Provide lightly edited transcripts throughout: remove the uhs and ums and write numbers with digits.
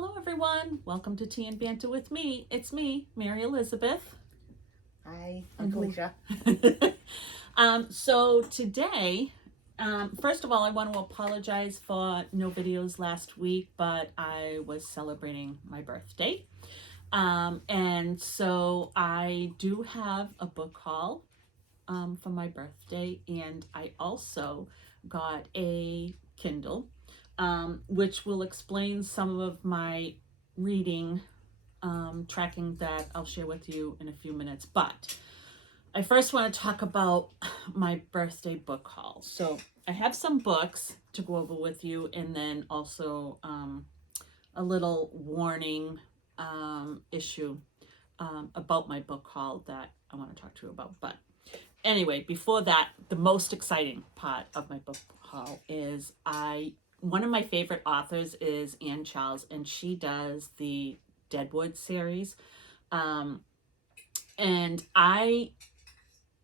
Hello, everyone. Welcome to Tea and Banter with me. It's me, Mary Elizabeth. Hi, I'm Felicia. So today, first of all, I want to apologize for no videos last week, but I was celebrating my birthday. And so I do have a book haul for my birthday, and I also got a Kindle, which will explain some of my reading tracking that I'll share with you in a few minutes. But I first want to talk about my birthday book haul. So I have some books to go over with you, and then also a little warning issue about my book haul that I want to talk to you about. But anyway, before that, the most exciting part of my book haul is one of my favorite authors is Anne Charles, and she does the Deadwood series. And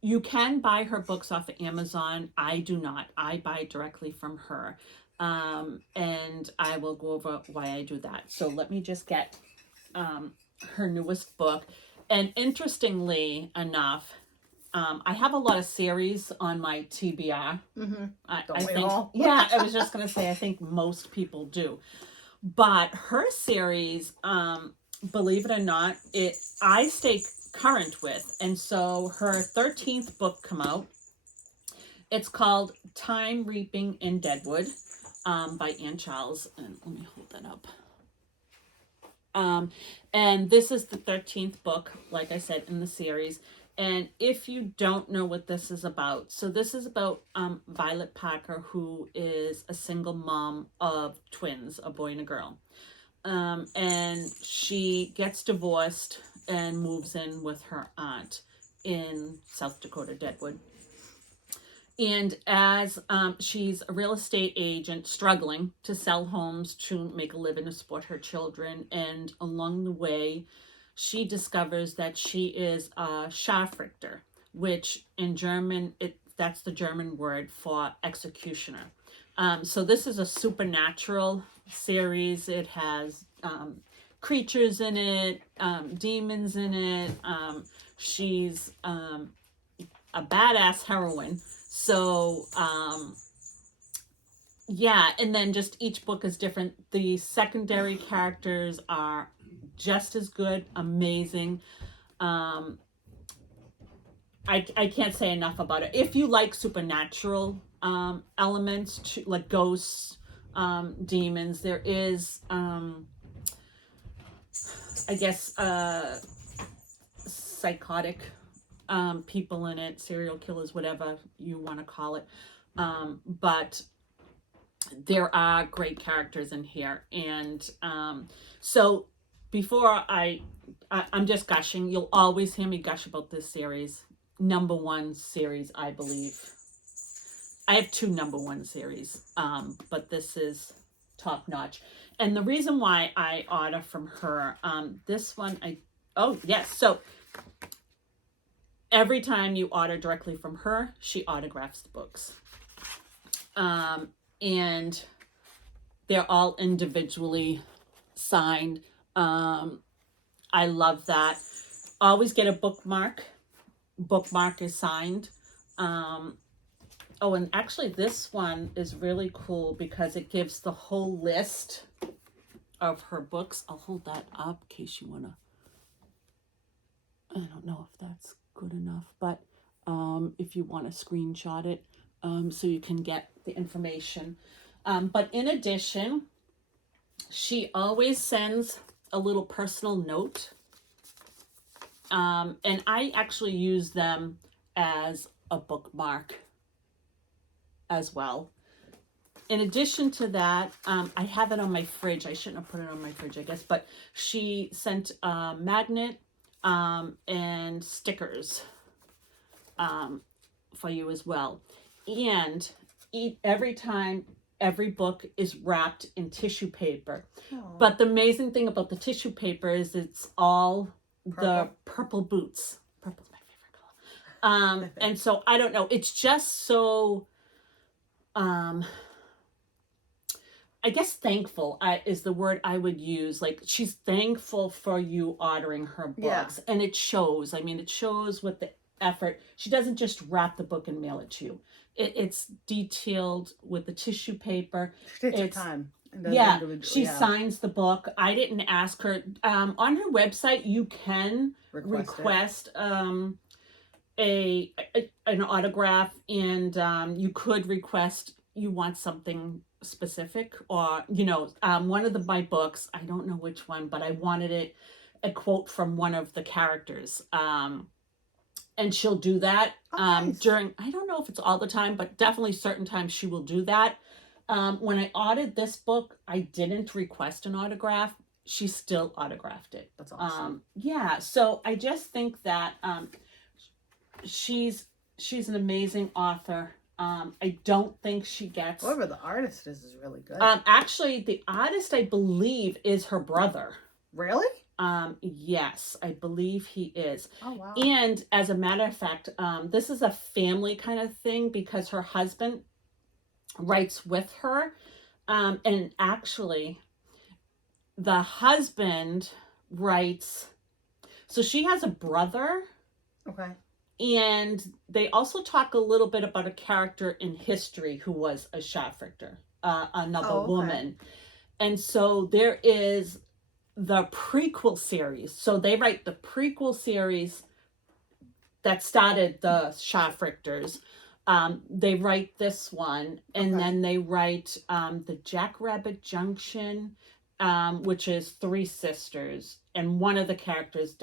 you can buy her books off of Amazon. I do not. I buy directly from her. And I will go over why I do that. So let me just get her newest book. And interestingly enough, I have a lot of series on my TBR. Mm-hmm. I we think, all? yeah, I was just going to say, I think most people do. But her series, believe it or not, I stay current with. And so her 13th book come out. It's called Time Reaping in Deadwood by Anne Charles. And let me hold that up. And this is the 13th book, like I said, in the series. And if you don't know what this is about, so this is about Violet Parker, who is a single mom of twins, a boy and a girl. And she gets divorced and moves in with her aunt in South Dakota, Deadwood. And as she's a real estate agent struggling to sell homes to make a living to support her children, and along the way, she discovers that she is a Scharfrichter, which in German, that's the German word for executioner. So this is a supernatural series. It has creatures in it, demons in it. She's a badass heroine. So, yeah, and then just each book is different. The secondary characters are just as good, amazing. I can't say enough about it. If you like supernatural elements, like ghosts, demons, there is, I guess, psychotic people in it, serial killers, whatever you want to call it. But there are great characters in here. And so before I'm just gushing, you'll always hear me gush about this series. Number one series, I believe. I have two number one series, but this is top notch. And the reason why I order from her, this one, oh yes, so every time you order directly from her, she autographs the books. And they're all individually signed. I love that. Always get a bookmark. Bookmark is signed. Oh, and actually this one is really cool because it gives the whole list of her books. I'll hold that up in case you want to. I don't know if that's good enough, but if you want to screenshot it so you can get the information. But in addition, she always sends a little personal note. And I actually use them as a bookmark as well. In addition to that, I have it on my fridge. I shouldn't have put it on my fridge, I guess, but she sent a magnet and stickers for you as well. And every time, every book is wrapped in tissue paper. Aww. But the amazing thing about the tissue paper is it's all Purple. the purple boots. Purple's my favorite color. And so I don't know. It's just so I guess thankful is the word I would use. Like, she's thankful for you ordering her books. Yeah. And it shows. I mean, it shows with the effort. She doesn't just wrap the book and mail it to you. It's detailed with the tissue paper. She takes her It's time. And does Yeah, individual- she yeah. signs the book. I didn't ask her. On her website, you can request an autograph, and you could request you want something specific, or one of my books. I don't know which one, but I wanted a quote from one of the characters. And she'll do that Nice. during. I don't know if it's all the time, but definitely certain times she will do that. When I ordered this book, I didn't request an autograph. She still autographed it. That's awesome. Yeah, so I just think that she's an amazing author. I don't think she gets. Whoever the artist is really good. Actually, the artist, I believe, is her brother. Really? Yes, I believe he is. Oh, wow. And as a matter of fact, this is a family kind of thing because her husband writes with her. And actually, the husband writes. So she has a brother. Okay. And they also talk a little bit about a character in history who was a Scharfrichter, another woman. And so there is the prequel series. So they write the prequel series that started the Scharfrichters. They write this one, and then they write the Jackrabbit Junction, which is three sisters. And one of the characters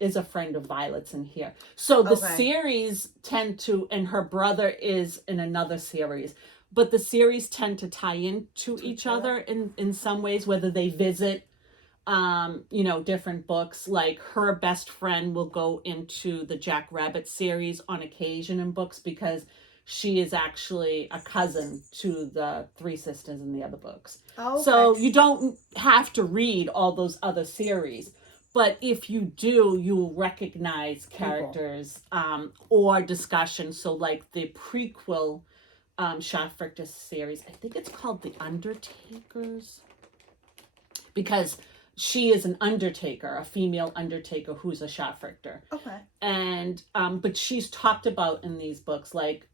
is a friend of Violet's in here. So the series tend to, and her brother is in another series, but the series tend to tie into each other in some ways, whether they visit, different books. Like her best friend will go into the Jackrabbit series on occasion in books because she is actually a cousin to the three sisters in the other books. Oh, okay. So you don't have to read all those other series. But if you do, you'll recognize characters or discussions. So like the prequel Scharfrichter series, I think it's called The Undertakers. Because she is an undertaker, a female undertaker who's a Scharfrichter. Okay. And, but she's talked about in these books, like,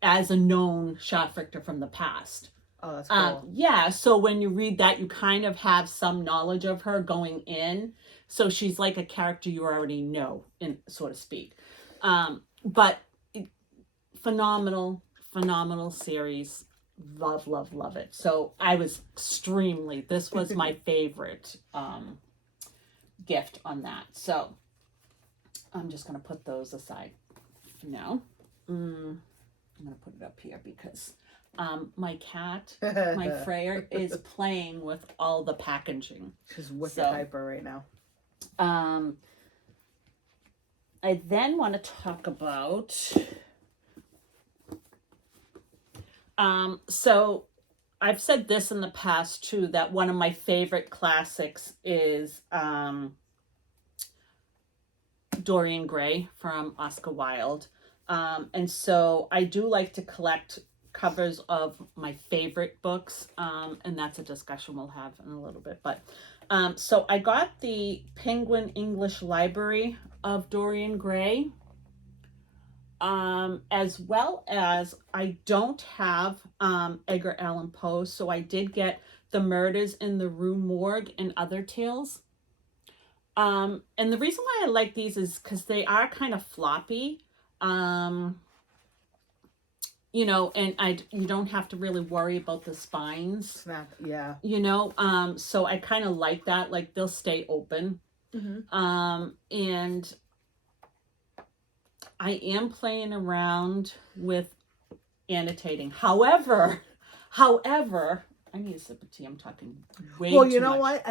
as a known Scharfrichter from the past. Oh, that's cool. Yeah, so when you read that, you kind of have some knowledge of her going in. So she's like a character you already know, so to speak. But phenomenal series. Love it. So I was this was my favorite gift on that. So I'm just going to put those aside for now. I'm going to put it up here because my cat, my Freya, is playing with all the packaging. She's wicked hyper right now. I then want to talk about so I've said this in the past too, that one of my favorite classics is Dorian Gray from Oscar Wilde. And so I do like to collect covers of my favorite books, and that's a discussion we'll have in a little bit. But so I got the Penguin English Library of Dorian Gray, as well as I don't have Edgar Allan Poe, so I did get The Murders in the Rue Morgue and Other Tales. And the reason why I like these is because they are kind of floppy. And you don't have to really worry about the spines. Snap, yeah. So I kind of like that. Like, they'll stay open. Mm-hmm. And I am playing around with annotating. However, I need a sip of tea. I'm talking way too much. Well, you know what?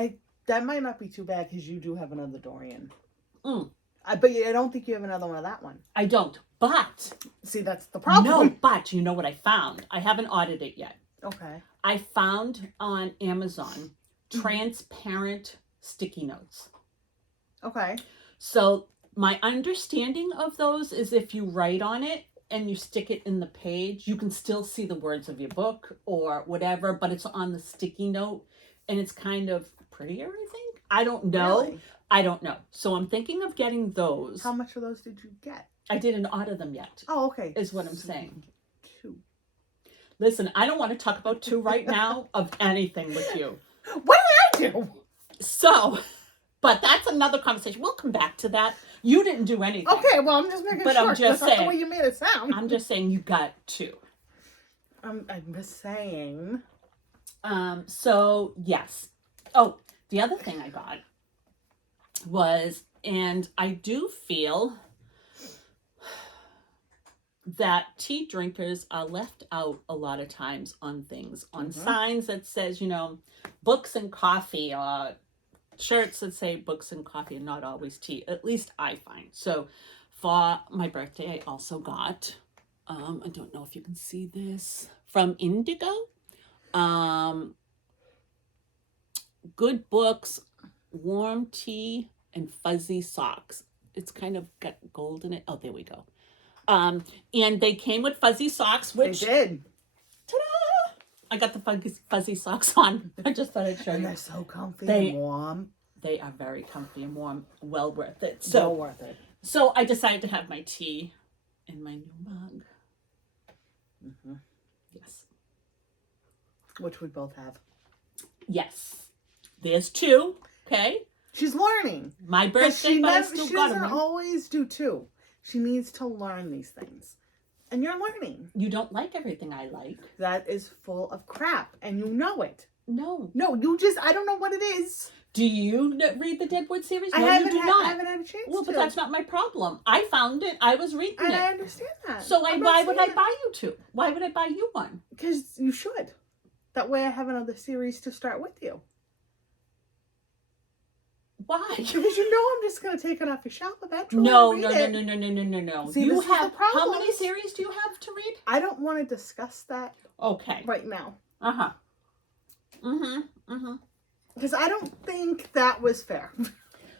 That might not be too bad because you do have another Dorian. But I don't think you have another one of that one. I don't. But see, that's the problem. No, but you know what I found? I haven't ordered it yet. Okay. I found on Amazon transparent sticky notes. Okay. So my understanding of those is if you write on it, and you stick it in the page, you can still see the words of your book or whatever, but it's on the sticky note and it's kind of prettier, I think. I don't know. Really? I don't know. So I'm thinking of getting those. How much of those did you get? I didn't order them yet. Oh, okay. Is what I'm saying. 2. Listen, I don't want to talk about 2 right now of anything with you. What did I do? So, but that's another conversation. We'll come back to that. You didn't do anything. Okay, well, I'm just making But sure. I'm just That's not saying. the way you made it sound. I'm just saying you got 2. I'm just saying. So yes. Oh, the other thing I got was, and I do feel that tea drinkers are left out a lot of times on things, on signs that says, you know, books and coffee, or shirts that say books and coffee and not always tea. At least I find. So for my birthday, I also got, I don't know if you can see this, from Indigo. Good books, warm tea, and fuzzy socks. It's kind of got gold in it. Oh, there we go. And they came with fuzzy socks, which They did. ta-da! I got the fuzzy socks on. I just thought I'd show And you. they're so comfy They- and warm. They are very comfy and warm. Well worth it. So So, worth it. so I decided to have my tea in my new mug. Mm-hmm. Yes. Which we both have. Yes. There's 2. Okay. She's learning. My 'Cause birthday, but I she still got doesn't them. always do 2. She needs to learn these things. And you're learning. You don't like everything I like. That is full of crap. And you know it. No. No, I don't know what it is. Do you read the Deadwood series? No, I haven't you do not. I haven't had a chance Well, to. but that's not my problem. I found it. I was reading And I it. understand that. So why would I buy? buy you 2? Why would I buy you one? Because you should. That way I have another series to start with you. Why? Because you know I'm just going to take it off your shelf eventually. No. and read it. No. See, You this is the have how problem. many series do you have to read? I don't want to discuss that Okay. right now. Uh-huh. Mm-hmm. Because I don't think that was fair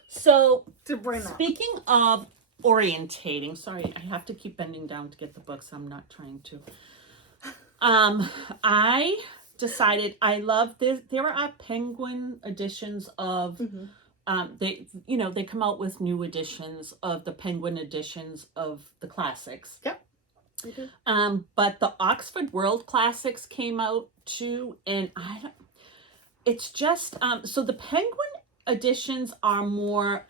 So to bring up. speaking of orientating, sorry, I have to keep bending down to get the books. I'm not trying to. I decided I love this. There are Penguin editions of they come out with new editions of the Penguin editions of the classics. Yep. They do. But the Oxford World Classics came out too, and it's just so the Penguin editions are more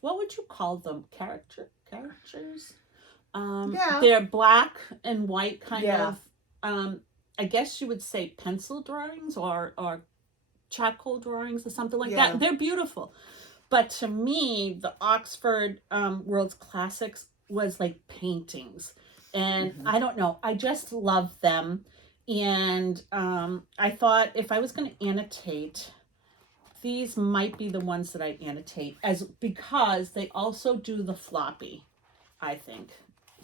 what would you call them? Characters? Yeah. They're black and white kind Yeah. of I guess you would say pencil drawings or charcoal drawings or something like Yeah. that. They're beautiful. But to me, the Oxford World's Classics was like paintings. And I don't know, I just love them. And I thought if I was going to annotate, these might be the ones that I annotate because they also do the floppy, I think.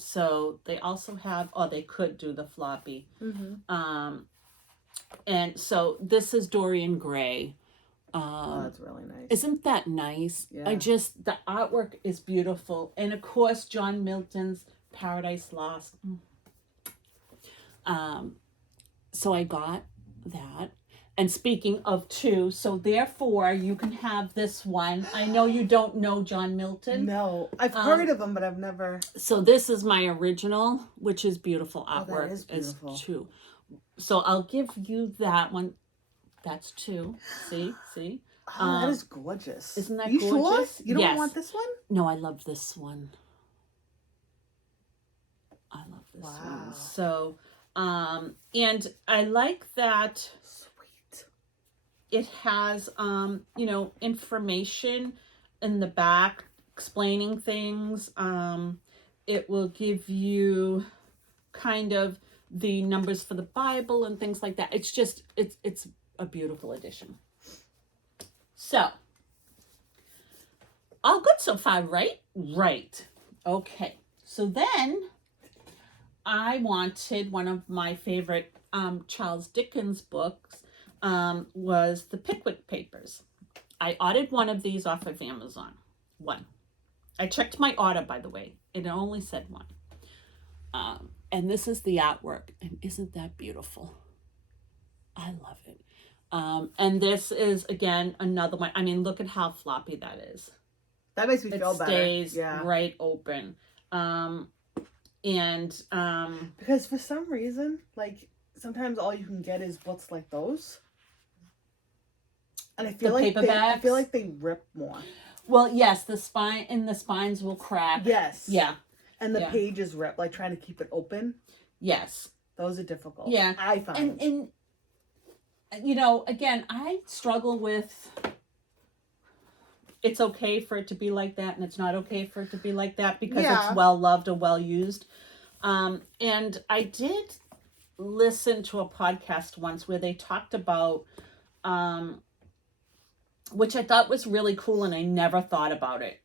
So they also have, or they could do the floppy. And so this is Dorian Gray. Oh, that's really nice. Isn't that nice? Yeah. The artwork is beautiful. And of course, John Milton's Paradise Lost. So I got that. And speaking of 2, so therefore you can have this one. I know you don't know John Milton. No, I've heard of them, but I've never. So this is my original, which is beautiful Oh, that artwork. is beautiful. 2. So I'll give you that one. That's 2. See? Oh, that is gorgeous. Isn't that you gorgeous? Sure? You don't Yes. want this one? No, I love this one. I love this Wow. one. So, and I like that Sweet. it has, information in the back explaining things. It will give you kind of the numbers for the Bible and things like that. It's just, it's a beautiful edition. So, all good so far, right? Right. Okay. So then I wanted one of my favorite Charles Dickens books was The Pickwick Papers. I ordered one of these off of Amazon. One. I checked my order, by the way. It only said 1. And this is the artwork. And isn't that beautiful? I love it. And this is, again, another one. I mean, look at how floppy that is. That makes me feel better. It stays right open. Because for some reason, like, sometimes all you can get is books like those. And I feel like they rip more. Well, yes, the spines will crack. Yes. Yeah. And the pages rip, like trying to keep it open. Yes. Those are difficult. Yeah. I find. And you know, again, I struggle with, it's okay for it to be like that and it's not okay for it to be like that because it's well loved or well used. And I did listen to a podcast once where they talked about, which I thought was really cool and I never thought about it,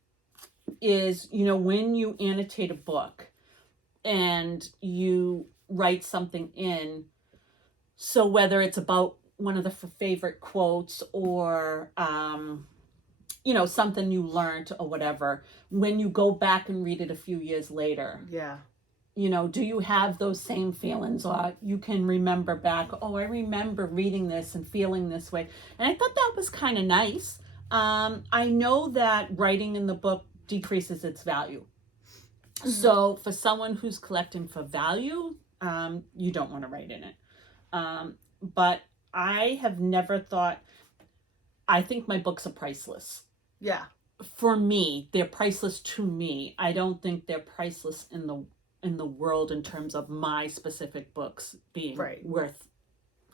is, you know, when you annotate a book and you write something in, so whether it's about one of the favorite quotes or, you know, something you learned or whatever, when you go back and read it a few years later. Yeah. You know, do you have those same feelings, or you can remember back, oh, I remember reading this and feeling this way. And I thought that was kind of nice. I know that writing in the book decreases its value. Mm-hmm. So for someone who's collecting for value, you don't want to write in it. But I have never thought, I think my books are priceless. Yeah. For me, they're priceless to me. I don't think they're priceless in the world in terms of my specific books being worth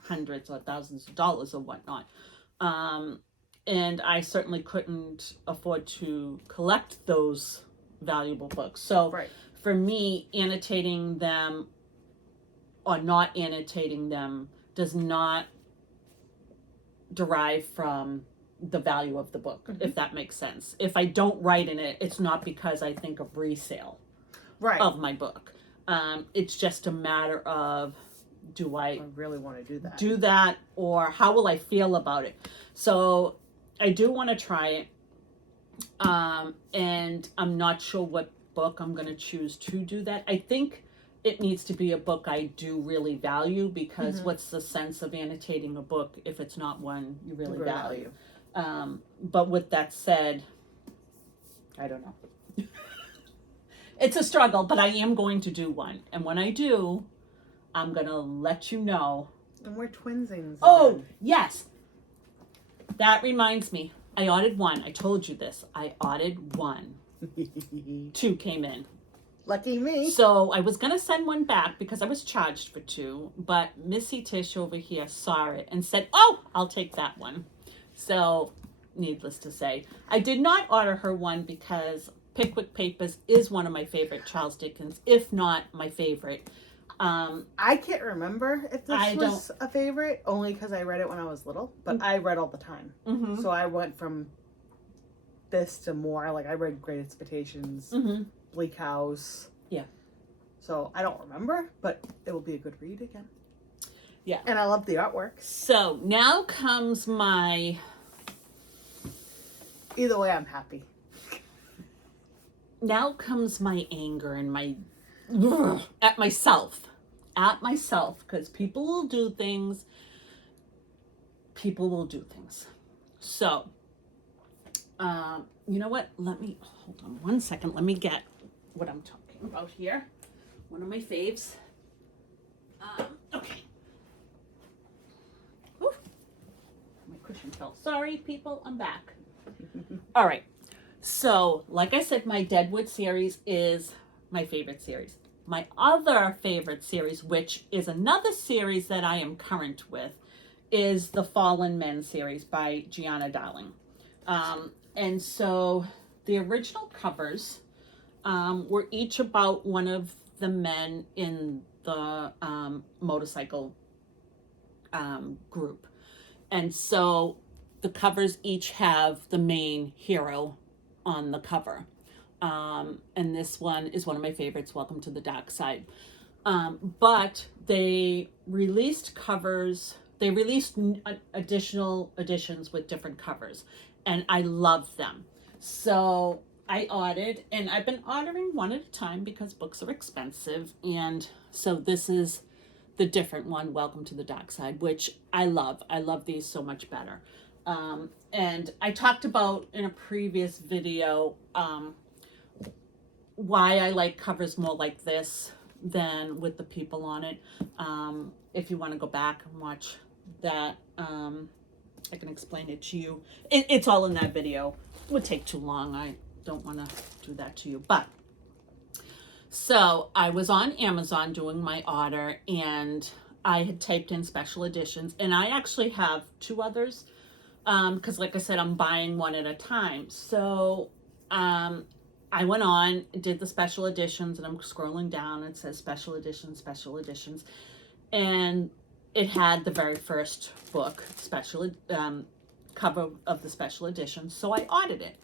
hundreds or thousands of dollars or whatnot. And I certainly couldn't afford to collect those valuable books. So for me, annotating them or not annotating them does not derive from the value of the book, if that makes sense. If I don't write in it, it's not because I think of resale of my book. It's just a matter of, do I really want to do that, or how will I feel about it? So I do want to try it, and I'm not sure what book I'm going to choose to do that. I think it needs to be a book I do really value, because what's the sense of annotating a book if it's not one you really value? But with that said, I don't know. It's a struggle, but I am going to do one. And when I do, I'm going to let you know. And we're twinsings. Oh, yes. That reminds me. I ordered one. I told you this. I ordered one. 2 came in. Lucky me. So I was going to send one back because I was charged for 2. But Missy Tish over here saw it and said, oh, I'll take that one. So, needless to say, I did not order her one because Pickwick Papers is one of my favorite Charles Dickens, if not my favorite. I can't remember if this was a favorite, only because I read it when I was little, but I read all the time. Mm-hmm. So I went from this to more. Like, I read Great Expectations, Bleak House. Yeah. So I don't remember, but it will be a good read again. Yeah. And I love the artwork. So now comes my... Either way, I'm happy. Now comes my anger and my... at myself. Because people will do things. So, you know what? Hold on 1 second. Let me get what I'm talking about here. One of my faves. Okay. Whew. My cushion fell. Sorry, people. I'm back. All right. So, like I said, my Deadwood series is my favorite series. My other favorite series, which is another series that I am current with, is the Fallen Men series by Gianna Darling. And so the original covers were each about one of the men in the motorcycle group. And so the covers each have the main hero on the cover. And this one is one of my favorites, Welcome to the Dark Side. But they released additional editions with different covers, and I love them. So I ordered, and I've been ordering one at a time because books are expensive. And so this is the different one, Welcome to the Dark Side, which I love. I love these so much better. And I talked about in a previous video why I like covers more like this than with the people on it. If you want to go back and watch that, I can explain it to you. It's all in that video. It would take too long. I don't want to do that to you. But so I was on Amazon doing my order, and I had typed in special editions, and I actually have two others because like I said, I'm buying one at a time. So I went on, did the special editions, and I'm scrolling down. It says special editions, and it had the very first book, cover of the special edition. So I ordered it.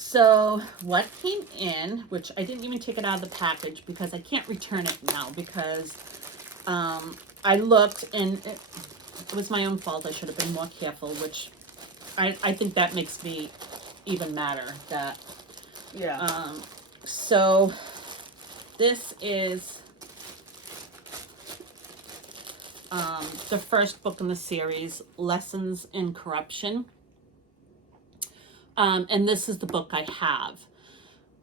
So what came in, which I didn't even take it out of the package because I can't return it now because I looked and it was my own fault. I should have been more careful, which I think that makes me even madder. That yeah. So this is the first book in the series, Lessons in Corruption. And this is the book I have.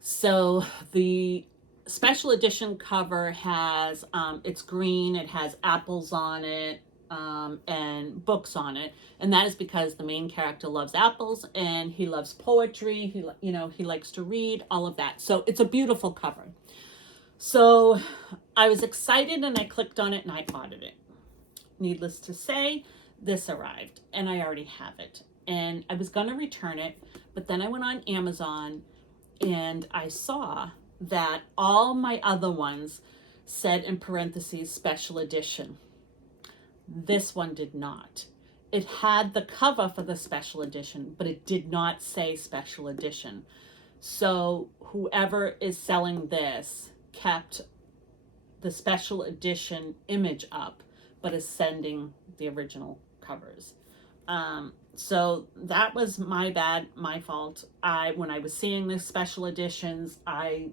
So the special edition cover has, it's green, it has apples on it, and books on it. And that is because the main character loves apples and he loves poetry. He likes to read, all of that. So it's a beautiful cover. So I was excited and I clicked on it and I ordered it. Needless to say, this arrived and I already have it. And I was going to return it, but then I went on Amazon and I saw that all my other ones said in parentheses special edition. This one did not. It had the cover for the special edition, but it did not say special edition. So whoever is selling this kept the special edition image up, but is sending the original covers. So that was my bad, my fault. When I was seeing the special editions, I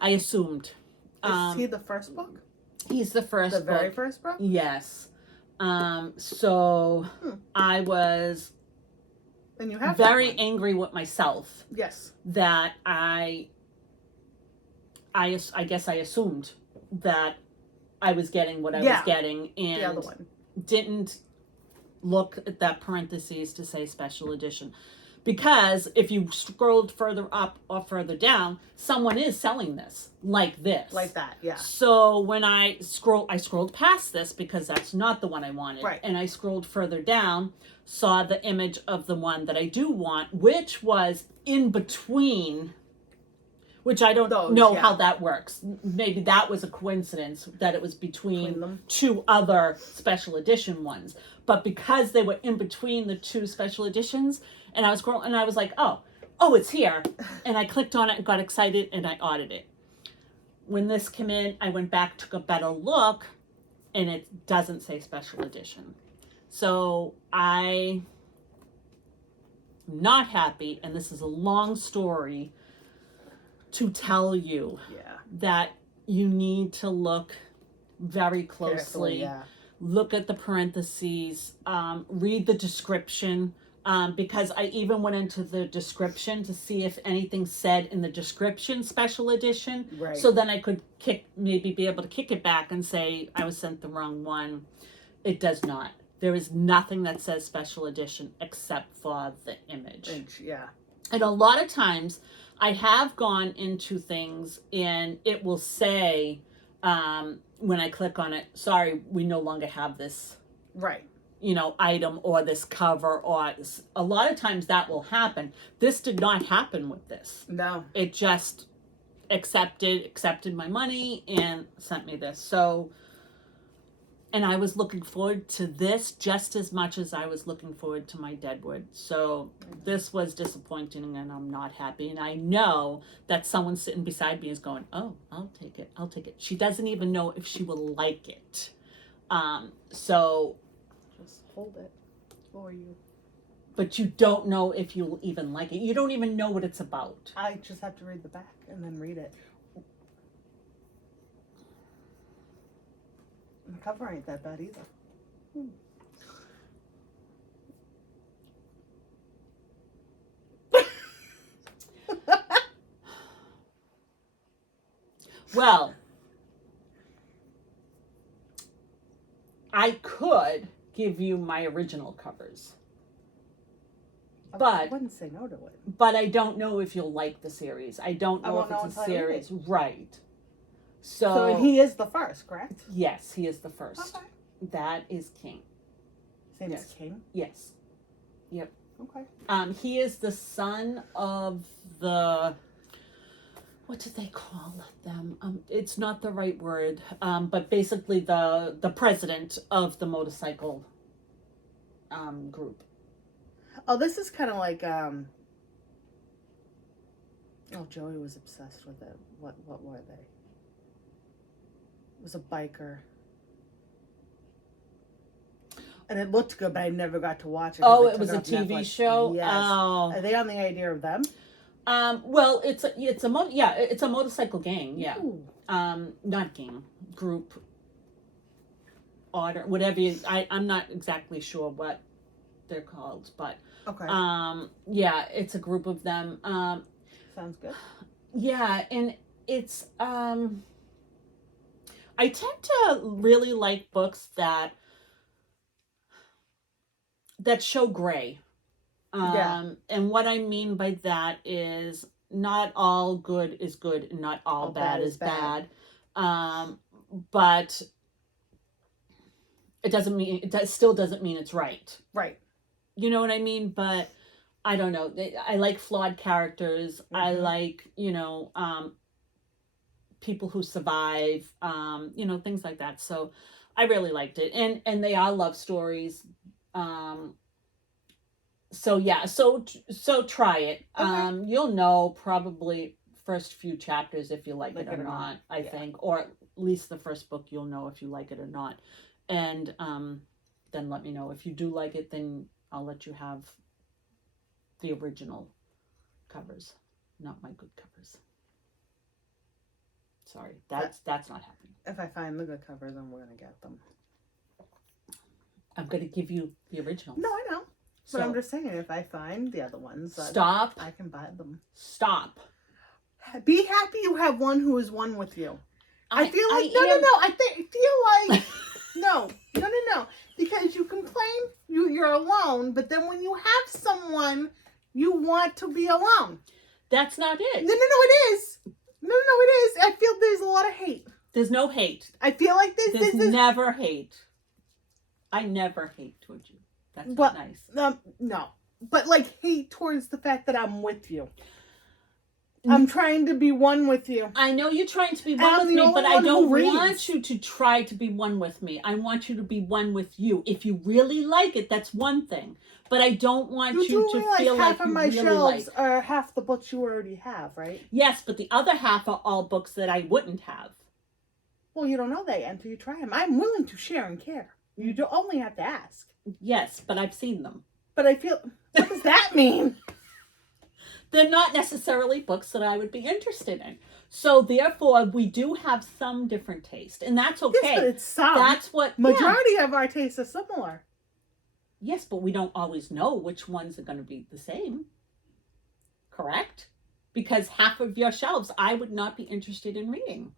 assumed. Is he the first book? He's the first book. The very first book? Yes. So I was and you have very angry with myself. Yes. That I guess I assumed that I was getting what I was getting and the other one. Didn't look at that parentheses to say special edition. Because if you scrolled further up or further down, someone is selling this like this. Like that, yeah. So when I scrolled past this because that's not the one I wanted. Right. And I scrolled further down, saw the image of the one that I do want, which was in between, which I don't know how that works. Maybe that was a coincidence that it was between two other special edition ones. But because they were in between the two special editions, and I was scrolling, and I was like, oh, it's here. And I clicked on it and got excited, and I ordered it. When this came in, I went back, took a better look, and it doesn't say special edition. So I'm not happy, and this is a long story to tell you that you need to look very closely. Carefully, look at the parentheses, read the description, because I even went into the description to see if anything said in the description special edition. Right. So then I could maybe be able to kick it back and say I was sent the wrong one. It does not. There is nothing that says special edition except for the image. Yeah. And a lot of times I have gone into things and it will say, when I click on it, sorry, we no longer have this, item or this cover, or a lot of times that will happen. This did not happen with this. No. It just accepted my money and sent me this. So, and I was looking forward to this just as much as I was looking forward to my Deadwood. So this was disappointing and I'm not happy. And I know that someone sitting beside me is going, oh, I'll take it. She doesn't even know if she will like it. So just hold it for you. but you don't know if you'll even like it. You don't even know what it's about. I just have to read the back and then read it. The cover ain't that bad either. Well, I could give you my original covers. But I wouldn't say no to it. But I don't know if you'll like the series. I don't know if it's a series. Right. So he is the first, correct? Yes, he is the first. Okay. That is King. Same as King? Yes. Yep. Okay. He is the son of the... What do they call them? It's not the right word, but basically the president of the motorcycle group. Oh, this is kind of like Joey was obsessed with it. What were they? It was a biker. And it looked good, but I never got to watch it. Oh, it was a TV Netflix. show? Yes. Oh. Are they on the idea of them? Well, it's a motorcycle gang, yeah. Ooh. Not gang, group, order, whatever I'm not exactly sure what they're called, but okay. Yeah, it's a group of them. Sounds good. Yeah, and it's I tend to really like books that show gray. And what I mean by that is not all good is good and not all bad is bad. But it still doesn't mean it's right. Right. You know what I mean? But I don't know. I like flawed characters. Mm-hmm. I like, people who survive, things like that. So I really liked it. And they are love stories. So yeah, so try it. Okay. You'll know probably first few chapters if you like it or not, I think. Or at least the first book, you'll know if you like it or not. And then let me know. If you do like it, then I'll let you have the original covers, not my good covers. Sorry, that's not happening. If I find the good covers, then we're gonna get them. I'm gonna give you the original. No, I know. But I'm just saying, if I find the other ones, stop. I can buy them. Stop. Be happy you have one who is one with you. I feel like I feel like no. Because you complain you're alone, but then when you have someone, you want to be alone. That's not it. No, it is. No, it is. I feel there's a lot of hate. There's no hate. I feel like there's never hate. I never hate towards you. That's not nice. No. But like hate towards the fact that I'm with you. I'm trying to be one with you. I know you're trying to be one with me, but I don't want you to try to be one with me. I want you to be one with you. If you really like it, that's one thing. But I don't want you to feel like you really like it. Half of my shelves are half the books you already have, right? Yes, but the other half are all books that I wouldn't have. Well, you don't know that until you try them. I'm willing to share and care. You only have to ask. Yes, but I've seen them. But I feel... What does that mean? They're not necessarily books that I would be interested in. So, therefore, we do have some different taste. And that's okay. Yes, but it's some. That's what... Majority of our tastes are similar. Yes, but we don't always know which ones are going to be the same. Correct? Because half of your shelves I would not be interested in reading.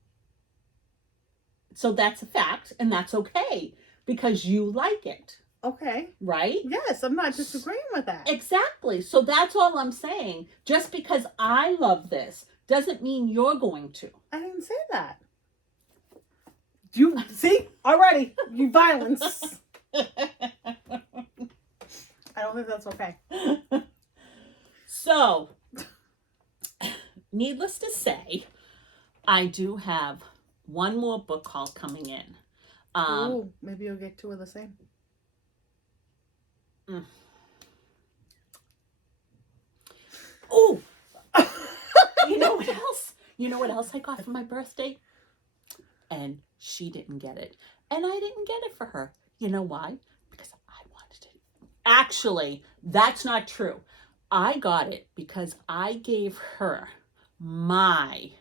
So that's a fact, and that's okay. Because you like it. Okay. Right? Yes, I'm not disagreeing with that. Exactly. So that's all I'm saying. Just because I love this doesn't mean you're going to. I didn't say that. You see? Already. You violence. I don't think that's okay. So, needless to say, I do have one more book haul coming in. Ooh, maybe you'll get two of the same. Oh, you know what else? You know what else I got for my birthday? And she didn't get it. And I didn't get it for her. You know why? Because I wanted it. Actually, that's not true. I got it because I gave her my,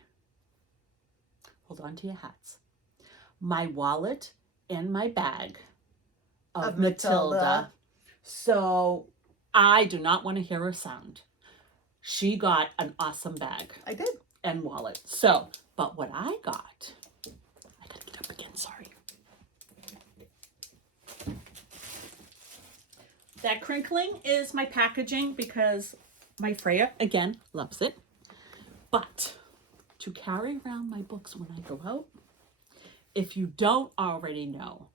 hold on to your hats, my wallet and my bag of Matilda. So I do not want to hear her sound. She got an awesome bag. I did. And wallet. So, but what I got, I gotta get up again, sorry. That crinkling is my packaging because my Freya, again, loves it. But to carry around my books when I go out, if you don't already know,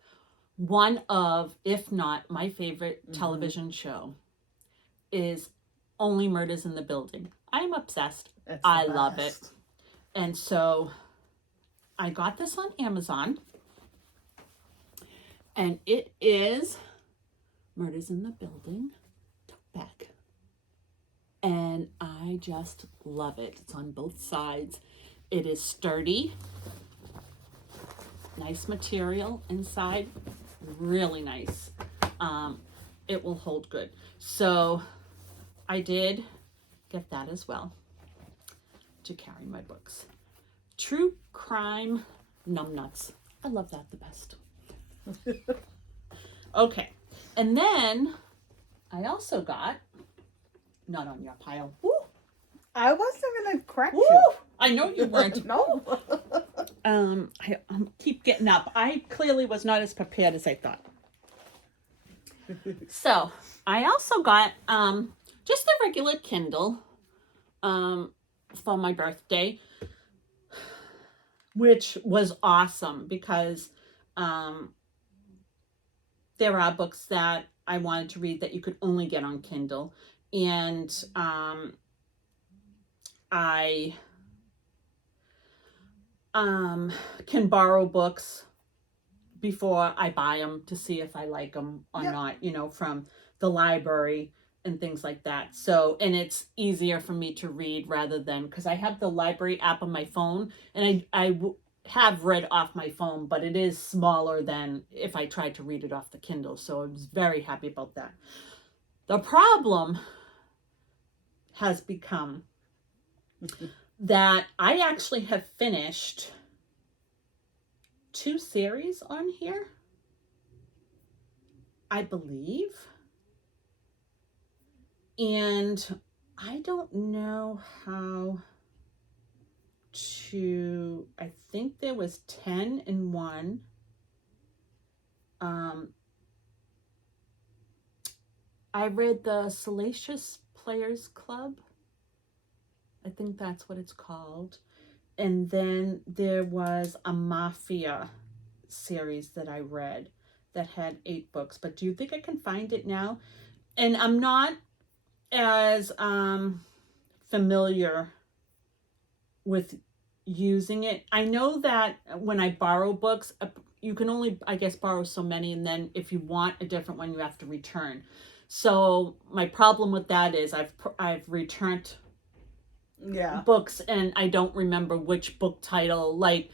one of, if not my favorite television show is Only Murders in the Building. I'm obsessed. I love it. And so I got this on Amazon. And it is Murders in the Building tote bag. And I just love it. It's on both sides. It is sturdy. Nice material inside. Really nice. It will hold good. So I did get that as well to carry my books. True crime numbnuts. I love that the best. Okay. And then I also got, not on your pile. Woo! I wasn't going to correct Woo! you. I know you weren't. No. I keep getting up. I clearly was not as prepared as I thought. So I also got just a regular Kindle for my birthday, which was awesome because there are books that I wanted to read that you could only get on Kindle, and I can borrow books before I buy them to see if I like them or not, you know, from the library and things like that. So, and it's easier for me to read rather than, because I have the library app on my phone, and I have read off my phone, but it is smaller than if I tried to read it off the Kindle. So I was very happy about that. The problem has become that I actually have finished 2 series on here, I believe. And I don't know how to, I think there was 10 in one. I read the Salacious Players Club. I think that's what it's called. And then there was a Mafia series that I read that had 8 books. But do you think I can find it now? And I'm not as familiar with using it. I know that when I borrow books, you can only, I guess, borrow so many. And then if you want a different one, you have to return. So my problem with that is I've returned books, and I don't remember which book title, like,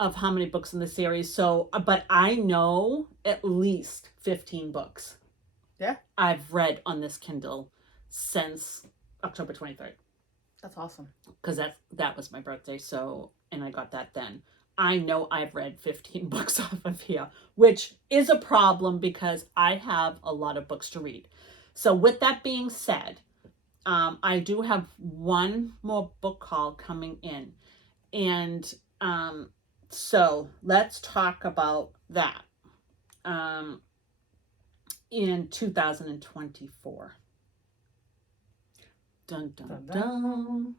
of how many books in the series. So, but I know at least 15 books. Yeah. I've read on this Kindle since October 23rd. That's awesome. Because that was my birthday. So, and I got that then. I know I've read 15 books off of here, which is a problem because I have a lot of books to read. So with that being said, I do have one more book haul coming in. And so let's talk about that in 2024. Dun, dun, dun, dun.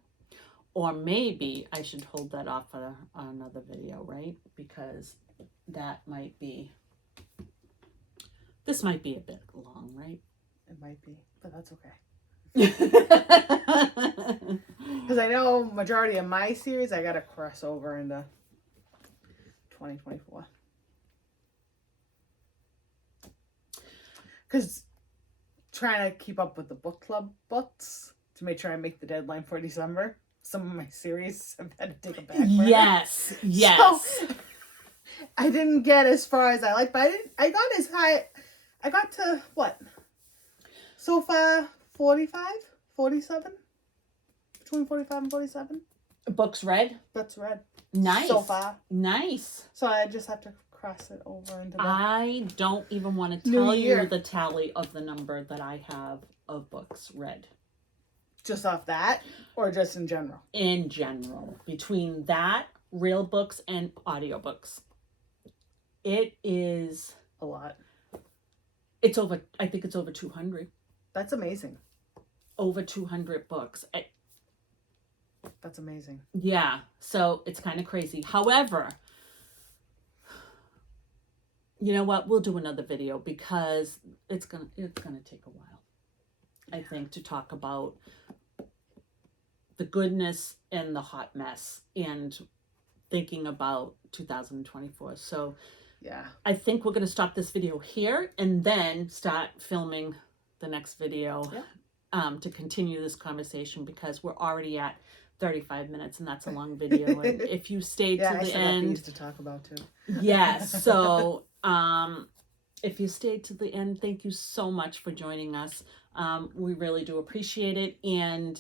Or maybe I should hold that off for another video, right? Because that might be, this might be a bit long, right? It might be, but that's okay. Because I know majority of my series I gotta cross over into 2024. Because trying to keep up with the book club books to make sure I make the deadline for December. Some of my series have had to take a back burner. Yes. So, I didn't get as far as I like, but I got as high. I got to what? So far, 45, 47, between 45 and 47. Books read? Books read. Nice. So far. Nice. So I just have to cross it over into the I don't even want to New tell year. you the tally of the number that I have of books read. Just off that, or just in general? In general. Between that, real books, and audiobooks. It is... A lot. I think it's over 200. That's amazing. Over 200 books. That's amazing. Yeah, so it's kind of crazy. However, you know what? We'll do another video because it's gonna take a while, I think, to talk about the goodness and the hot mess and thinking about 2024. So yeah, I think we're gonna stop this video here and then start filming the next video to continue this conversation, because we're already at 35 minutes and that's a long video. And if you stayed to the end, to talk about too. Yes. So, if you stayed to the end, thank you so much for joining us. We really do appreciate it. And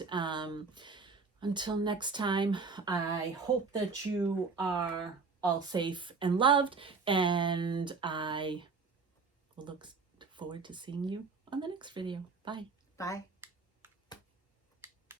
until next time, I hope that you are all safe and loved. And I will look forward to seeing you on the next video. Bye. Bye.